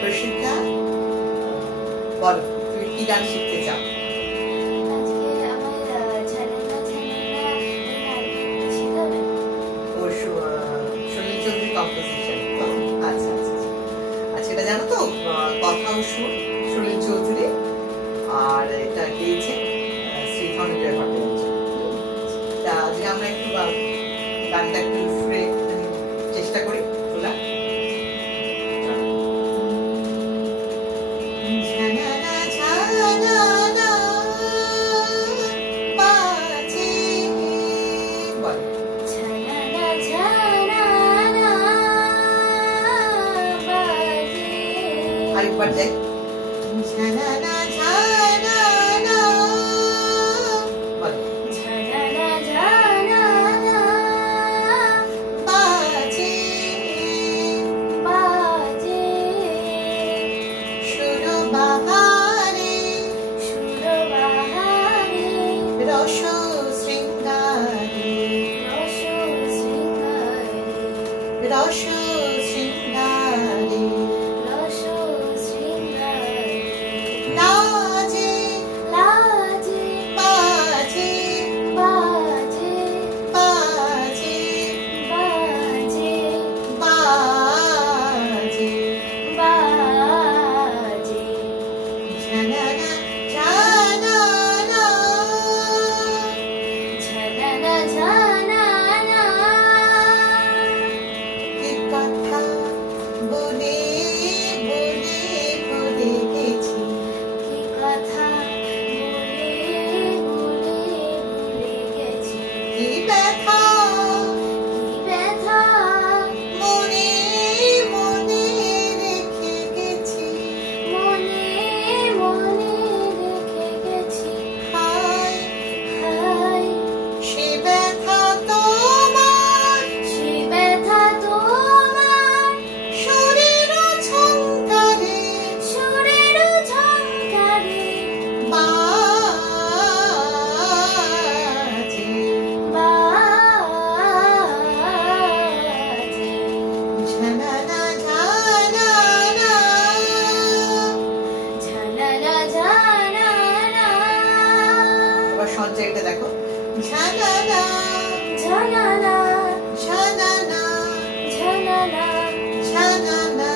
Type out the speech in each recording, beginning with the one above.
প্রশিক্ষা বলো, তুমি কি গান শিখতে চাও? সুনীল চৌধুরী কম্পোজিশন তো? আচ্ছা আচ্ছা আচ্ছা, এটা জানো তো কথা ও সুর সুনীল চৌধুরী, আর এটা গেয়েছে শ্রী ধনঞ্জয় ভট্টাচার্য। তা আজকে আমরা একটু গানটা একটু সুরে চেষ্টা করি তোলা। আরেকবার যাই। সঞ্চয়টা দেখো, ঝানানা ঝানানা ঝানানা ঝানানা ঝানানা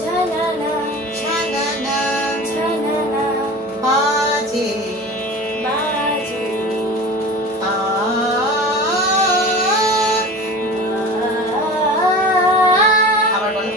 ঝানানা ঝানানা ঝানানা বাজে বাজে আবার বলো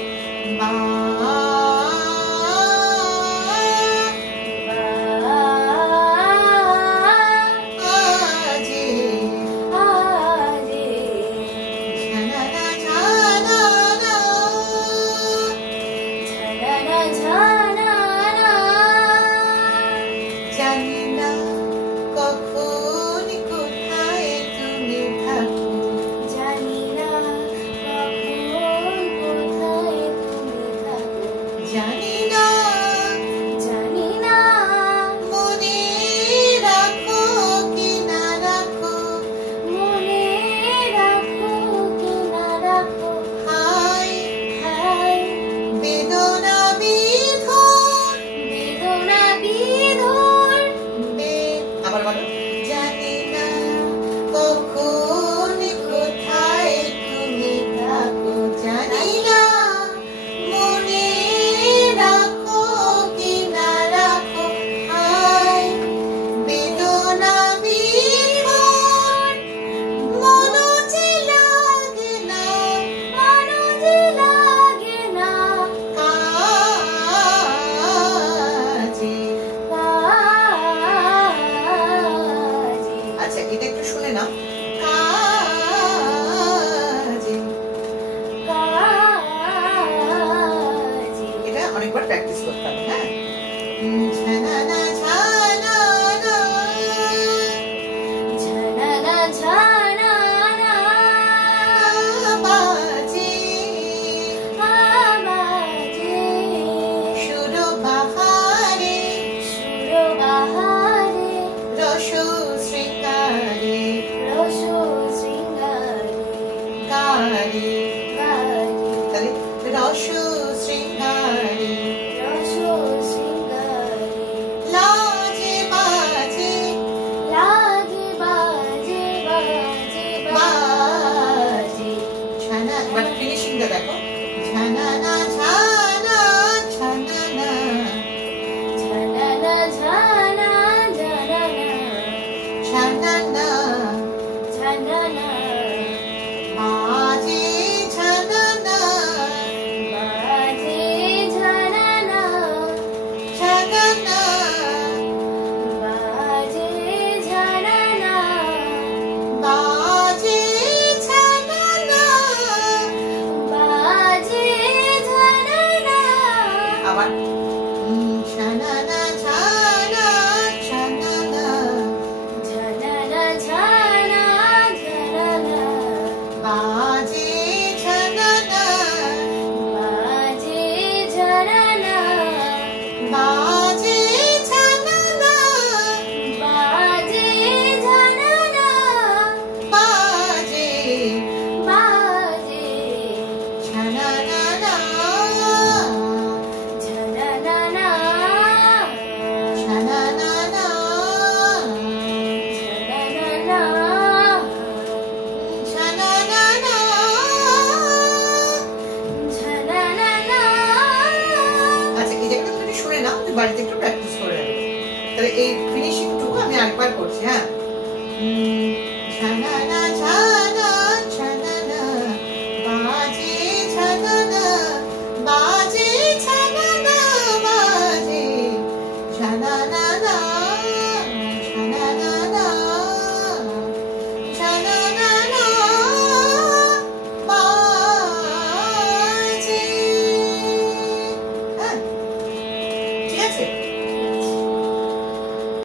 ঝানানানা, ঝানানানা, ঝানানানা, ঝানানানা, ঝানানানা। ঝানানানা। আচ্ছা, এই জায়গাটা তুমি শুনে নাও, তুমি বাড়িতে একটু প্র্যাকটিস করে নেবে। তাহলে এই ফিনিশিং টুকু আমি আরেকবার করছি, হ্যাঁ।